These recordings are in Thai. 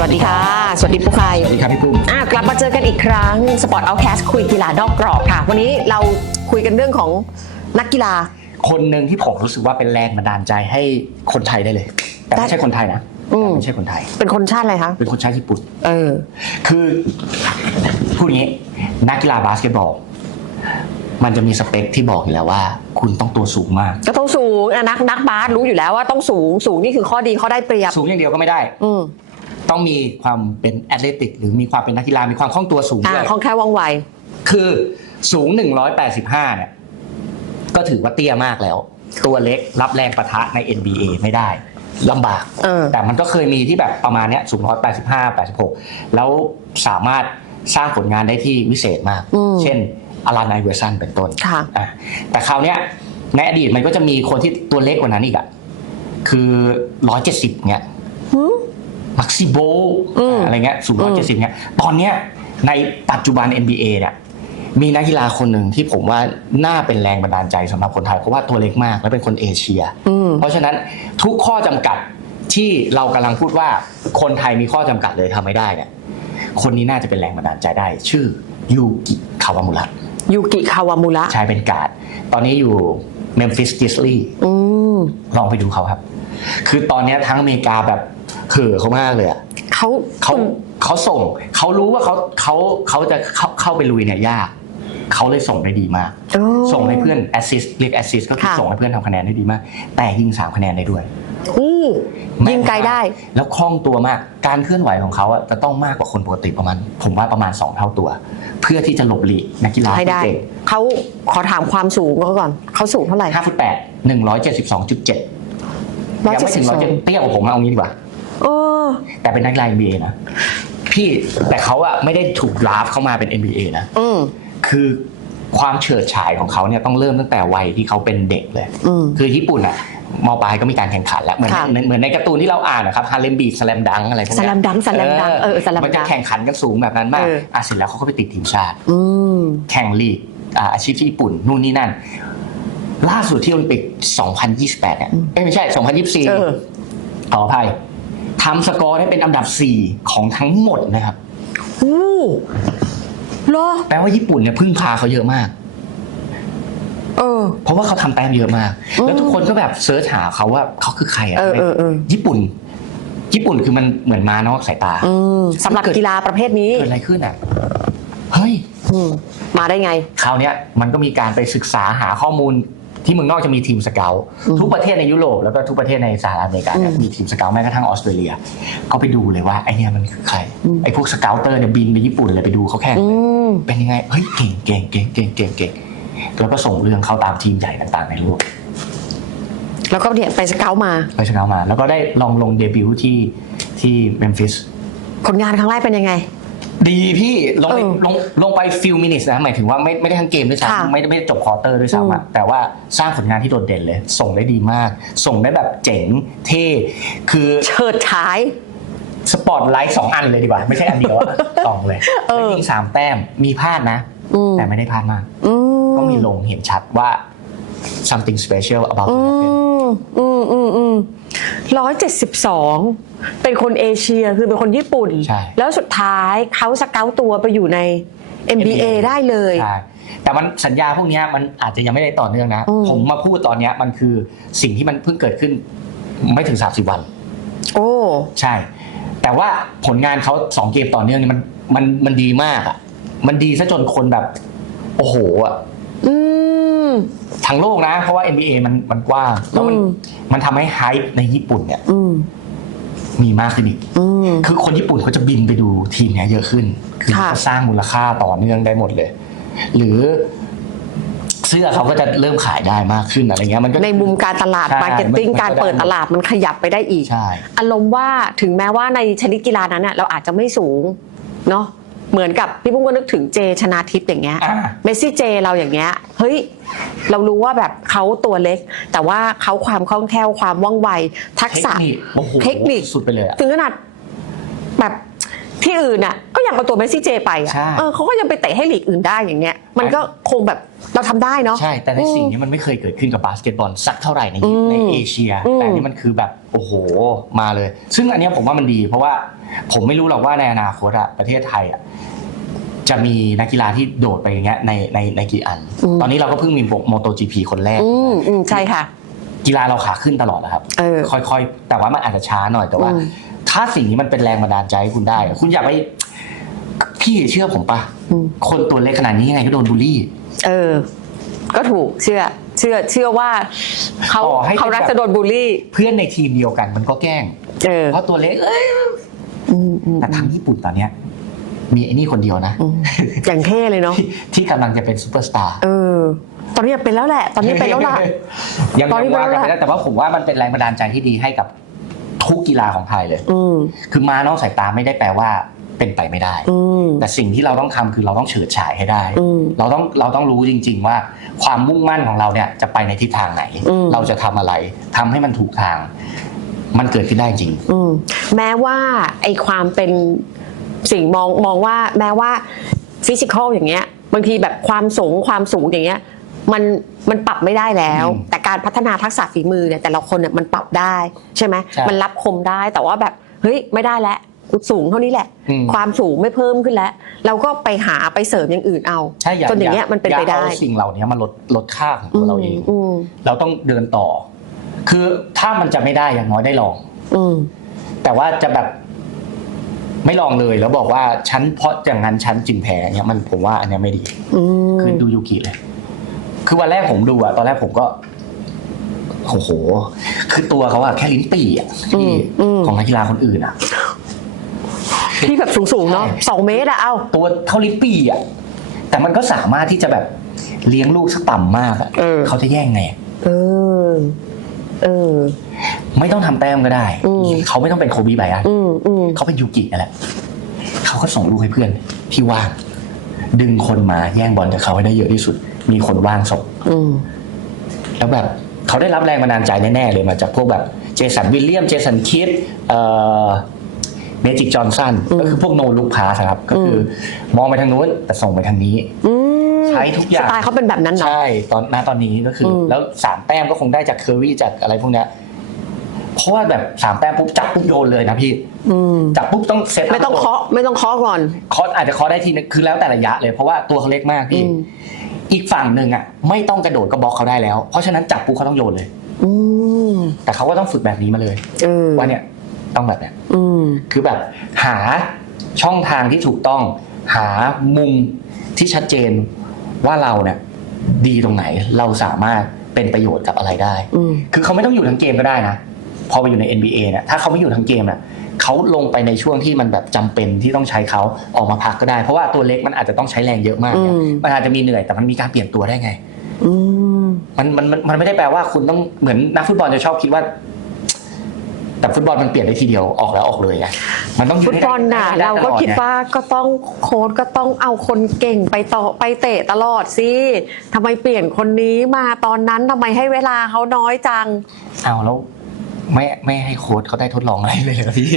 สวัสดีค่ะ สวัสดีปุ๊กไคสวัสดีครับพี่ปุ้มอะกลับมาเจอกันอีกครั้ง Sport Outcast คุยกีฬานอกกรอบค่ะ วันนี้เราคุยกันเรื่องของนักกีฬา คนหนึ่งที่ผมรู้สึกว่าเป็นแรงบันดาลใจให้คนไทยได้เลย แต่ไม่ใช่คนไทยนะอืมแต่ไม่ใช่คนไทย เป็นคนชาติอะไรคะเป็นคนชาติญี่ปุ่น เออ คือพูดอย่างนี้ นักกีฬาบาสเกตบอลมันจะมีสเปคที่บอกอยู่แล้วว่า คุณต้องตัวสูงมาก ก็ต้องสูงอะนักนักบาสรู้อยู่แล้วว่าต้องสูงสูงนี่คือข้อดีข้อได้เปรียบ สูงอย่างเดียวก็ไม่ได้ อืม ต้องมีความเป็นแอตเลติกหรือมีความเป็นนักกีฬามีความคล่องตัวสูงอ่าด้วยคล่องแคล่วว่องไว คือสูง 185 เนี่ย ก็ถือว่าเตี้ยมากแล้ว ตัวเล็กรับแรงประทะใน NBA ไม่ได้ลำบาก เออ แต่มันก็เคยมีที่แบบประมาณเนี้ยสูง 185 86 แล้วสามารถสร้างผลงานได้ที่วิเศษมาก อืมเช่นอารันไนเวอร์สันเป็นต้นค่ะ อะแต่คราวเนี้ยในอดีตมันก็จะมีคนที่ตัวเล็กกว่านั้นอีกอะคือ 170 เนี่ยหืม มักซิโบอืมอะไรเงี้ยสูงอืม170เนี่ยตอนเนี้ยในปัจจุบัน NBA เนี่ยมีนักกีฬาคนหนึ่งที่ผมว่าน่าเป็นแรงบันดาลใจสำหรับคนไทยเพราะว่าตัวเล็กมากและเป็นคนเอเชียอืมเพราะฉะนั้นทุกข้อจำกัดที่เรากำลังพูดว่าคนไทยมีข้อจำกัดเลยทำไม่ได้เนี่ยคนนี้น่าจะเป็นแรงบันดาลใจได้ ชื่อยูกิคาวามุระยูกิคาวามุระชายเป็นการ์ดตอนนี้อยู่เมมฟิสกิสลี่อืมลองไปดูเขาครับ คือตอนเนี้ยทั้งอเมริกาแบบ เห่อเขามากเลยอะเขาเขาเขาส่งเขารู้ว่าเขาเขาเขาจะเข้าเข้าไปลุยเนี่ยยากเขาเลยส่งได้ดีมากโอ้ส่งให้เพื่อนแอสซิสเรียกแอสซิสก็คือค่ะส่งให้เพื่อนทำคะแนนได้ดีมาก แต่ยิงสามคะแนนได้ด้วยอู้ยิงไกลได้ แล้วคล่องตัวมาก การเคลื่อนไหวของเขาอะจะต้องมากกว่าคนปกติประมาณ ผมว่าประมาณ 2 เท่าตัว เพื่อที่จะหลบหลีกนักกีฬาให้ได้ที่เก่งเขาขอถามความสูงเขาก่อน เขาสูงเท่าไหร่ห้าฟุตแปดหนึ่งร้อยเจ็ดสิบสองจุดเจ็ดยังไม่ถึงร้อยเจ็ดเตี้ยกว่าผมเอางี้ดีกว่า เออ แต่เป็นนักกีฬา NBA นะ พี่แต่เขาอะไม่ได้ถูกดราฟเข้ามาเป็น NBA นะ อืม คือความเฉิดฉายของเขาเนี่ยต้องเริ่มตั้งแต่วัยที่เขาเป็นเด็กเลย อืม คือญี่ปุ่นอะมปลายก็มีการแข่งขันแล้วเหมือนค่ะเหมือนเหมือนในการ์ตูนที่เราอ่านนะครับฮาเลมบีสแลมดังอะไรพวกสเนี้ยแลมดังสแลมดังเออสแลมมันดัจะงแข่งขันกันสูงแบบนั้นมากเอออะเสร็จแล้วเขาก็ไปติดทีมชาติ อืม แข่งลีกอ่าอาชีพที่ญี่ปุ่นนู่นนี่นั่น ล่าสุดที่โอลิมปิก 2028 เนี่ยเอ้ยไม่ใช่ เออ 2024ขออภัย ทำสกอร์ได้เป็นอันดับ 4 ของทั้งหมดนะครับ อู้เหรอ แปลว่าญี่ปุ่นเนี่ยพึ่งพาเขาเยอะมาก เออ เพราะว่าเขาทำแต้มเยอะมากอืมแล้วทุกคนก็แบบเสิร์ชหาเขาว่าเขาคือใครอะเออเออเออ ญี่ปุ่น ญี่ปุ่นคือมันเหมือนมานอกสายตา อืมสำหรับกีฬาประเภทนี้เกิดอะไรขึ้นอะ เฮ้ย อืมมาได้ไง คราวเนี้ยมันก็มีการไปศึกษาหาข้อมูล ที่เมืองนอกจะมีทีมสเกลอืมทุกประเทศในยุโรปแล้วก็ทุกประเทศในสหรัฐอเมริกาเนี่ยอืมมีทีมสเกลแม้กระทั่งออสเตรเลีย ก็ไปดูเลยว่าไอเนี่ยมันคือใครอืมไอพวกสเกลเตอร์เนี่ยบินไปญี่ปุ่นเลยไปดูเขาแข่งอืมเป็นยังไงเฮ้ยเก่งเก่งเก่งเก่งเก่งเก่งแล้วก็ส่งเรื่องเข้าตามทีมใหญ่ต่างๆในโลกแล้วก็เนี่ยไปสเกลมาไปสเกลมา แล้วก็ได้ลองลงเดบิวต์ที่ที่เมมฟิสผลงานครั้งแรกเป็นยังไง ดีพี่ลงไปเออลงลงไปฟิลมินิสนะหมายถึงว่าไม่ไม่ได้ทั้งเกมด้วยค่ะซ้ำไม่ได้ไม่ได้จบควอเตอร์ด้วยซ้ำอะแต่ว่าสร้างผลงานที่โดดเด่นเลย ส่งได้ดีมาก ส่งได้แบบเจ๋งเท่คือเฉิดฉาย สปอตไลท์สองอันเลยดีกว่า ไม่ใช่อันเดียวอะ สองเลยเออแล้วยิงสามแต้มมีพลาดนะ อืมแต่ไม่ได้พลาดมาก อืมก็มีลงเห็นชัดว่า something special about อื to happen มอืมอืมอืมร้อยเจ็ดสิบสอง เป็นคนเอเชียคือเป็นคนญี่ปุ่น ใช่ แล้วสุดท้ายเขาสเกลตัวไปอยู่ใน NBA ได้เลย ใช่แต่มันสัญญาพวกเนี้ยมันอาจจะยังไม่ได้ต่อเนื่องนะ อืม ผมมาพูดตอนเนี้ยมันคือสิ่งที่มันเพิ่งเกิดขึ้นไม่ถึง 30 วัน โอ้ ใช่ แต่ว่าผลงานเขาสองเกมต่อเนื่องนี่มันมันมันดีมากอะ มันดีซะจนคนแบบ โอ้โหอะอืม ทั้งโลกนะ เพราะว่า NBA มันมันกว้างแล้วมันอืม มันทำให้ไฮป์ในญี่ปุ่นเนี่ย อืม มีมากขึ้นอีก อืม คือคนญี่ปุ่นเขาจะบินไปดูทีมเนี้ยเยอะขึ้น คือค่ะ เขาสร้างมูลค่าต่อเนื่องได้หมดเลย หรือเสื้อเขาก็จะเริ่มขายได้มากขึ้นอะไรเงี้ยมันก็ ในมุมการตลาด ใช่ มาร์เก็ตติ้งมันก็การเปิดได้ตลาดมันขยับไปได้อีก ใช่ อารมณ์ว่าถึงแม้ว่าในชนิดกีฬานั้นน่ะเราอาจจะไม่สูงเนาะ เหมือนกับพี่ปุ้งก็นึกถึงเจชนาทิพย์อย่างเงี้ยอ่า เมสซี่เจเราอย่างเงี้ยเฮ้ยเรารู้ว่าแบบเขาตัวเล็ก แต่ว่าเขาความคล่องแคล่วความว่องไวทักษะ เทคนิคโอ้โหเทคนิค สุดไปเลยอะ ถึงขนาดแบบ ที่ที่อื่นอะก็ยังเอาตัวเมสซี่เจไปอะใช่ เออเขาก็ยังไปเตะให้ลีกอื่นได้อย่างเงี้ย มันก็คงแบบเราทำได้เนาะ ใช่ แต่ในอืมสิ่งนี้มันไม่เคยเกิดขึ้นกับบาสเกตบอลสักเท่าไหร่ในอืมในเอเชีย อืมแต่อันนี้มันคือแบบโอ้โหมาเลย ซึ่งอันเนี้ยผมว่ามันดี เพราะว่าผมไม่รู้หรอกว่าในอนาคตอะประเทศไทยอะจะมีนักกีฬาที่โดดไปอย่างเงี้ยในในในกี่อันตอนนี้เราก็เพิ่งมีโมโตจีพีคนแรก อืมอืมใช่ค่ะ กีฬาเราขาขึ้นตลอดนะครับ เออ ค่อยๆ แต่ว่ามันอาจจะช้าหน่อยแต่ว่า อืม ถ้าสิ่งนี้มันเป็นแรงบันดาลใจให้คุณได้อะคุณอย่าไป พี่เชื่อผมปะอืม คนตัวเล็กขนาดนี้ยังไงก็โดนบูลลี่ เออ ก็ถูกเชื่อ เชื่อเชื่อว่าเขาต่อให้ เขารักจะโดนบูลลี่เพื่อนในทีมเดียวกันมันก็แกล้ง เออเพราะตัวเล็กเอ้ยอืมอืมแต่ทางญี่ปุ่นตอนเนี้ย มีไอ้นี่คนเดียวนะ อืมอย่างเท่เลยเนาะที่ที่กำลังจะเป็นซูเปอร์สตาร์ เออ ตอนนี้เป็นแล้วแหละ ตอนนี้เป็นแล้วล่ะ ยังตอนนี้ยังว่ากันเป็นแล้วไปได้แต่ว่าผมว่ามันเป็นแรงบันดาลใจที่ดีให้กับ ทุกกีฬาของไทยเลย อืมคือมานอกสายตาไม่ได้แปลว่าเป็นไปไม่ได้ อืมแต่สิ่งที่เราต้องทำคือเราต้องเฉิดฉายให้ได้ อืม เราต้องเราต้องรู้จริง ๆ ว่าความมุ่งมั่นของเราเนี่ยจะไปในทิศทางไหน อืม เราจะทำอะไรทำให้มันถูกทาง มันเกิดขึ้นได้จริง อืมแม้ว่าไอความเป็นสิ่งมองมองว่าแม้ว่าฟิสิกอลอย่างเงี้ย บางทีแบบความสูงความสูงอย่างเงี้ย มันมันปรับไม่ได้แล้วอืมแต่การพัฒนาทักษะฝีมือเนี่ยแต่ละคนเนี่ยมันปรับได้ใช่ไหมใช่ มันรับคมได้แต่ว่าแบบเฮ้ยไม่ได้แล้วกูสูงเท่านี้แหละ อืมความสูงไม่เพิ่มขึ้นแล้ว เราก็ไปหาไปเสริมอย่างอื่นเอา ใช่อย่าจนอย่างเงี้ยมันเป็นไปได้อย่าเอาสิ่งเหล่านี้มาลดลดค่าของตัวเราเอง อืมเราต้องเดินต่อ คือถ้ามันจะไม่ได้อย่างน้อยได้ลอง อืม แต่ว่าจะแบบไม่ลองเลยแล้วบอกว่าฉันเพราะอย่างนั้นฉันจึงแพ้เนี่ยมันผมว่าอันเนี้ยไม่ดี อืมคือดูยูกิเลย คือวันแรกผมดูอะตอนแรกผมก็โอ้โห คือตัวเขาอะแค่ลิ้นปี่อะที่อืมของนักกีฬาคนอื่นอะที่แบบสูงๆเนาะใช่สองเมตรอะเอ้าตัวเท่าลิ้นปี่อะแต่มันก็สามารถที่จะแบบเลี้ยงลูกสักต่ำมากอะเออ เขาจะแย่งไง เออ เออ ไม่ต้องทำแต้มก็ได้ อืม เขาไม่ต้องเป็นโคบีไบรอันอืมอืมเขาเป็นยูกินั่นแหละเขาก็ส่งลูกให้เพื่อนที่ว่างดึงคนมาแย่งบอลจากเขาให้ได้เยอะที่สุด มีคนว่างส่งอืมแล้วแบบเขาได้รับแรงบันดาลใจแน่ๆเลยมาจากพวกแบบเจสันวิลเลียมเจสันคิดเอ่อเมจิกจอห์นสันอืมก็คือพวกโนลุกพาสครับ ก็คืออมองไปทางนู้นแต่ส่งไปทางนี้อืมใช้ทุกอย่างสไตล์เขาเป็นแบบนั้นเนาะใช่ตอนหน้าตอนนี้ก็คืออมแล้วสามแต้มก็คงได้จากเคอร์รี่จากอะไรพวกเนี้ยเพราะว่าแบบสามแต้มปุ๊บจับปุ๊บโยนเลยนะพี่อืมจับปุ๊บต้องเซตไม่ต้องเคาะไม่ต้องเคาะก่อนเคาะอาจจะเคาะได้ทีนึงคือแล้วแต่ระยะเลยเพราะว่าตัวเขาเล็กมากพี่ อืมอีกฝั่งหนึ่งอะไม่ต้องกระโดดก็บล็อกเขาได้แล้ว เพราะฉะนั้นจับปุ๊บเขาต้องโยนเลย อืมแต่เขาก็ต้องฝึกแบบนี้มาเลยเออว่าเนี่ยต้องแบบเนี้ยอืมคือแบบหาช่องทางที่ถูกต้อง หามุมที่ชัดเจนว่าเราเนี่ยดีตรงไหนเราสามารถเป็นประโยชน์กับอะไรได้ อืมคือเขาไม่ต้องอยู่ทั้งเกมก็ได้นะ พอไปอยู่ใน NBA เนี่ยถ้าเขาไม่อยู่ทั้งเกมน่ะ เขาลงไปในช่วงที่มันแบบจำเป็นที่ต้องใช้เขาออกมาพักก็ได้ เพราะว่าตัวเล็กมันอาจจะต้องใช้แรงเยอะมากเนี่ยอืมมันอาจจะมีเหนื่อยแต่มันมีการเปลี่ยนตัวได้ไงอืมมันมันมันมันไม่ได้แปลว่าคุณต้องเหมือนนักฟุตบอลจะชอบคิดว่า แต่ฟุตบอลมันเปลี่ยนได้ทีเดียวออกแล้วออกเลยไงมันต้องยู่ฟุตบอลน่ะให้ได้เราก็ตลอคิดไงว่าก็ต้องโค้ชก็ต้องเอาคนเก่งไปต่อไปเตะตลอดสิทำไมเปลี่ยนคนนี้มาตอนนั้นทำไมให้เวลาเขาน้อยจังเอาแล้ว ไม่ไม่ให้โค้ชเขาได้ทดลองอะไรเลยเหรอพี่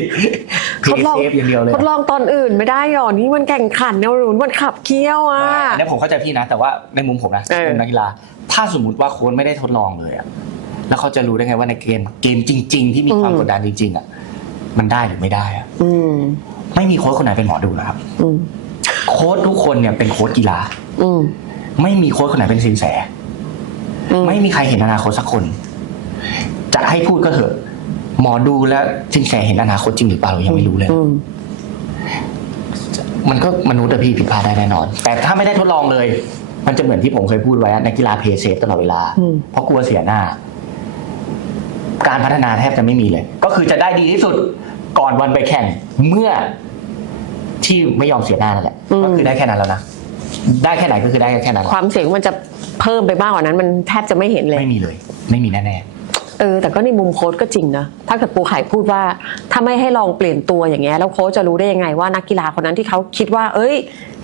ทดลอง เซฟอย่างเดียวเลยทดลองตอนอื่นไม่ได้หรอนี่มันแข่งขันเนี่ยหนุนมันขับเคี้ยวอะไม่อันนี้ผมเข้าใจพี่นะแต่ว่าในมุมผมนะเออ มุมนักกีฬาถ้าสมมติว่าโค้ชไม่ได้ทดลองเลยอะแล้วเขาจะรู้ได้ไงว่าในเกมเกมจริง ๆ ที่มีความกดดันจริงๆอะมันได้หรือไม่ได้อะอืมไม่มีโค้ชคนไหนเป็นหมอดูนะครับ อืมโค้ชทุกคนเนี่ยเป็นโค้ชกีฬา อืม ไม่มีโค้ชคนไหนเป็นสินแส อืม ไม่มีใครเห็นอนาคตสักคน จะให้พูดก็เถอะหมอดูและสินแสเห็นอนาคตจริงหรือเปล่าเรายังไม่รู้เลยอืมมันก็มนุษย์อะพี่ผิดพลาดได้แน่นอน แต่ถ้าไม่ได้ทดลองเลย มันจะเหมือนที่ผมเคยพูดไว้อะนักกีฬาเพย์เซฟตลอดเวลาอืมเพราะกลัวเสียหน้า การพัฒนาแทบจะไม่มีเลย ก็คือจะได้ดีที่สุดก่อนวันไปแข่งเมื่อที่ไม่ยอมเสียหน้านั่นแหละก็คือได้แค่นั้นแล้วนะได้แค่ไหนก็คือได้แค่นั้นความเสี่ยงมันจะเพิ่มไปมากกว่านั้น มันแทบจะไม่เห็นเลยไม่มีเลย ไม่มีแน่ เออแต่ก็ในมุมโค้ชก็จริงนะถ้าเกิดปูไข่พูดว่าถ้าไม่ให้ลองเปลี่ยนตัวอย่างเงี้ยแล้วโค้ชจะรู้ได้ยังไงว่านักกีฬาคนนั้นที่เขาคิดว่า เอ้ย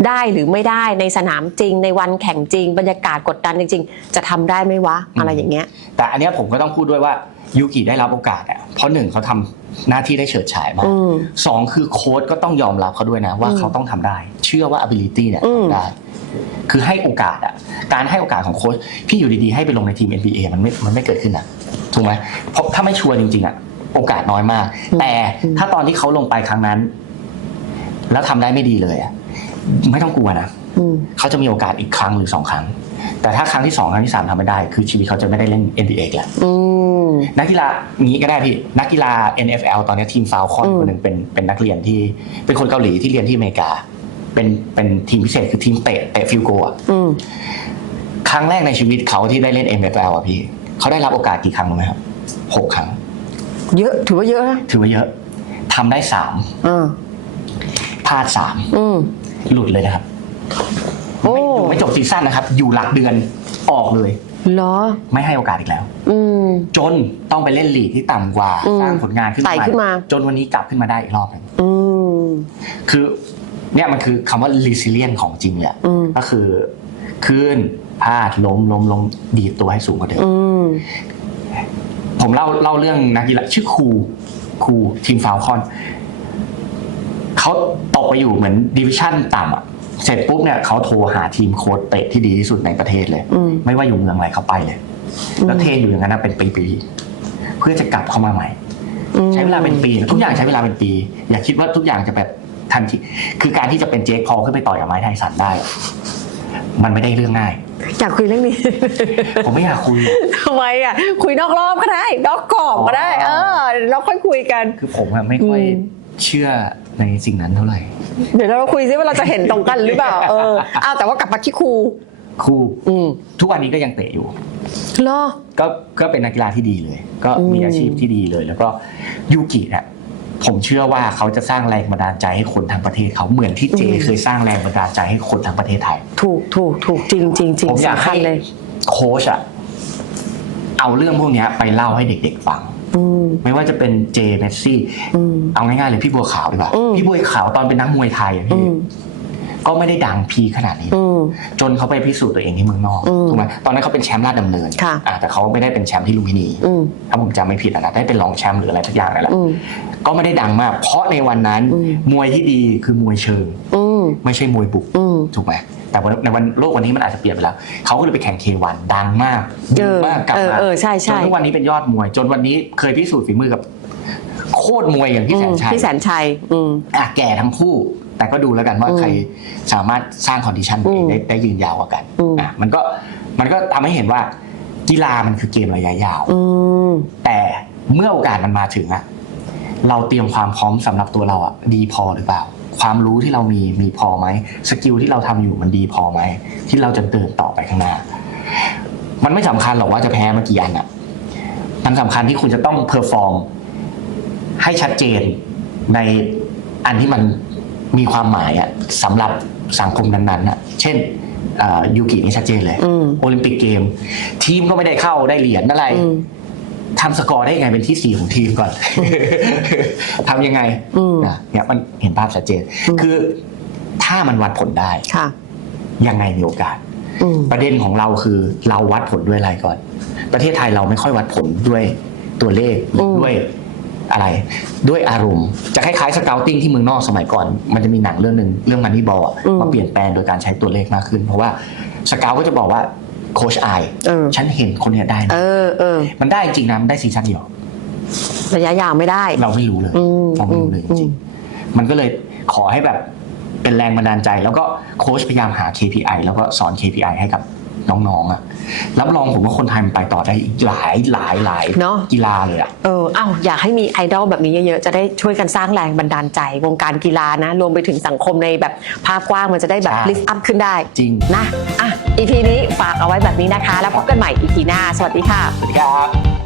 ได้หรือไม่ได้ในสนามจริง ในวันแข่งจริง บรรยากาศกดดันจริง ๆ จะทำได้ไหมวะอะไรอย่างเงี้ยๆแต่อันเนี้ยผมก็ต้องพูดด้วยว่ายูกิได้รับโอกาสอะเพราะหนึ่งเขาทำหน้าที่ได้เฉิดฉายมากอืมสองคือโค้ชก็ต้องยอมรับเขาด้วยนะว่าอืมเขาต้องทำได้ เชื่อว่า ability เนี่ยอืมทำได้คือให้โอกาสอะ การให้โอกาสของโค้ชพี่อยู่ดีๆให้ไปลงในทีม NBA มันไม่ มันไม่เกิดขึ้นอะ ถูกไหมเพราะถ้าไม่ชัวร์จริงๆอะโอกาสน้อยมาก แต่ถ้าตอนที่เขาลงไปครั้งนั้น แล้วทำได้ไม่ดีเลยอะไม่ต้องกลัวนะอืมเขาจะมีโอกาสอีกครั้งหรือสองครั้ง แต่ถ้าครั้งที่สองครั้งที่สามทำไม่ได้ คือชีวิตเขาจะไม่ได้เล่น NBA อีกแล้วอืมนักกีฬางี้ก็ได้พี่นักกีฬา NFL ตอนนี้ทีมฟาวคอนอืมคนหนึ่งเป็นเป็นนักเรียนที่ เป็นคนเกาหลีที่เรียนที่อเมริกา เป็นเป็นทีมพิเศษคือทีมเตะเตะฟิลโกอะอืมครั้งแรกในชีวิตเขาที่ได้เล่น NFL อะพี่ เขาได้รับโอกาสกี่ครั้งรู้ไหมครับหกครั้ง เยอะ ถือว่าเยอะนะถือว่าเยอะทำได้สามอ่าพลาดสามอืมหลุดเลยนะครับโอ้ไม่อยู่ไม่จบซีซั่นนะครับ อยู่หลักเดือนออกเลยเหรอ ไม่ให้โอกาสอีกแล้ว อืมจนต้องไปเล่นลีกที่ต่ำกว่าอืมสร้างผลงานขึ้นไต่ขึ้นมา จนวันนี้กลับขึ้นมาได้อีกรอบหนึงอืมคือเนี่ยมันคือคำว่า resilient ของจริงเลยอะอืมก็คือ ขึ้นพลาดล้มล้มล้มดีดตัวให้สูงกว่าเดิมอืมผมเล่าเล่าเรื่องนักกีฬาชื่อครูครูทีมฟาวคอนเขาตกไปอยู่เหมือนดิวิชั่นต่ำอะเสร็จปุ๊บเนี่ยเขาโทรหาทีมโค้ชเตะที่ดีที่สุดในประเทศเลยอืมไม่ว่าอยู่เมืองอะไรเขาไปเลย แล้วเทรนอยู่อย่างนั้นนะเป็นปีๆเพื่อจะกลับเข้ามาใหม่อืมใช้เวลาเป็นปีนะทุกอย่างใช้เวลาเป็นปี อย่าคิดว่าทุกอย่างจะแบบทันทีคือการที่จะเป็นเจคพอลขึ้นไปต่อยกับไม้ไทสันได้ มันไม่ได้เรื่องง่าย อยากคุยเรื่องนี้ ผมไม่อยากคุย ทำไมอะ คุยนอกรอบก็ได้นอกกรอบก็ได้ เออเราค่อยคุยกัน คือผมอะไม่ค่อยอืมเชื่อในสิ่งนั้นเท่าไหร่ เดี๋ยวเราคุยซิว่าเราจะเห็นตรงกันหรือเปล่า เอออ้าวแต่ว่ากลับมาที่ครู ครูอืมทุกวันนี้ก็ยังเตะอยู่ เหรอ ก็ก็เป็นนักกีฬาที่ดีเลย ก็มีอืมอาชีพที่ดีเลย แล้วก็ยูกิเนี่ย ผมเชื่อว่าเขาจะสร้างแรงบันดาลใจให้คนทั้งประเทศเขาเหมือนที่เจ เคยสร้างแรงบันดาลใจให้คนทั้งประเทศไทย ถูกถูกถูกจริงจริงจริงผมอยากสำคัให้ญเลย โค้ชอะเอาเรื่องพวกเนี้ยไปเล่าให้เด็ก ๆ ฟังอืมไม่ว่าจะเป็นเจเมสซี่อืมเอาง่ายๆเลยพี่บัวขาวดีกว่าอืมพี่บัวขาวตอนเป็นนักมวยไทยอะอืพี่ม ก็ไม่ได้ดังพีคขนาดนี้อืมจนเขาไปพิสูจน์ตัวเองที่เมืองนอกอืมถูกไหมตอนนั้นเขาเป็นแชมป์ราชดำเนินค่ะอ่าแต่เขาไม่ได้เป็นแชมป์ที่ลุมพินีอืมถ้าผมจำไม่ผิดอะนะได้เป็นรองแชมป์หรืออะไรสักอย่างนั่นแหละอืมก็ไม่ได้ดังมาก เพราะในวันนั้นอืมมวยที่ดีคือมวยเชิงอืมไม่ใช่มวยบุกอืมถูกไหมแต่วันในวันโลกวันนี้มันอาจจะเปลี่ยนไปแล้ว เขาก็เลยไปแข่งเควันดังมากเอดีอมากกลับเออมาเออใช่จใช่นทุกวันนี้เป็นยอดมวย จนวันนี้เคยพิสูจน์ฝีมือกับโคตรมวยอย่างพี่แสนชัยพี่แสนชัยอืมอะแก่ทั้งคู่ แต่ก็ดูแล้วกันว่าอืมใครสามารถสร้างคอนดิชันตัวเองอืมได้ได้ยืนยาวกว่ากันอืมอะมันก็มันก็ทำให้เห็นว่ากีฬามันคือเกมระยะยาวอืมแต่เมื่อโอกาสมันมาถึงอะเราเตรียมความพร้อมสำหรับตัวเราอะดีพอหรือเปล่า ความรู้ที่เรามีมีพอไหมสกิลที่เราทำอยู่มันดีพอไหมที่เราจะเดินต่อไปข้างหน้า มันไม่สำคัญหรอกว่าจะแพ้มากี่อันอะมันสำคัญที่คุณจะต้องเพอร์ฟอร์มให้ชัดเจนในอันที่มัน มีความหมายอะสำหรับสังคมนั้นๆอะเช่นอ่ายูกินี่ชัดเจนเลยอืมโอลิมปิกเกม ทีมก็ไม่ได้เข้าได้เหรียญอะไรอืมทำสกอร์ได้ยังไงเป็นที่สี่ของทีมก่อนทำยังไงอืมนะเนี่ยมันเห็นภาพชัดเจนอืมคือถ้ามันวัดผลได้ค่ะยังไงมีโอกาสอืมประเด็นของเราคือเราวัดผลด้วยอะไรก่อน ประเทศไทยเราไม่ค่อยวัดผลด้วยตัวเลขหรือด้วย อะไรด้วยอารมณ์จะคล้ายๆสเกลติ้งที่เมืองนอกสมัยก่อน มันจะมีหนังเรื่องหนึ่งเรื่องมันนี่บอลอืมมาเปลี่ยนแปลงโดยการใช้ตัวเลขมากขึ้น เพราะว่าสเกลก็จะบอกว่าโคชไอเออฉันเห็นคนเนี้ยได้นะเออเออมันได้จริงนะมันได้ซีซั่นเดียวระยะยาวไม่ได้ เราไม่รู้เลยอืมเราไม่รู้เลยจอืริมงๆมันก็เลยขอให้แบบเป็นแรงบันดาลใจ แล้วก็โค้ชพยายามหา KPI แล้วก็สอน KPI ให้กับ น้องๆอะรับรองผมว่าคนไทยมันไปต่อได้อีกหลายหลายหลายเนอะ กีฬาเลยอะ เออเอ้าอยากให้มีไอดอลแบบนี้เยอะๆ จะได้ช่วยกันสร้างแรงบันดาลใจ วงการกีฬานะ รวมไปถึงสังคมในแบบภาพกว้างมันจะได้แบบใช่ ลิฟต์อัพขึ้นได้ จริงนะ อะ EP นี้ฝากเอาไว้แบบนี้นะคะ แล้วพบกันใหม่ EP หน้า สวัสดีค่ะ สวัสดีครับ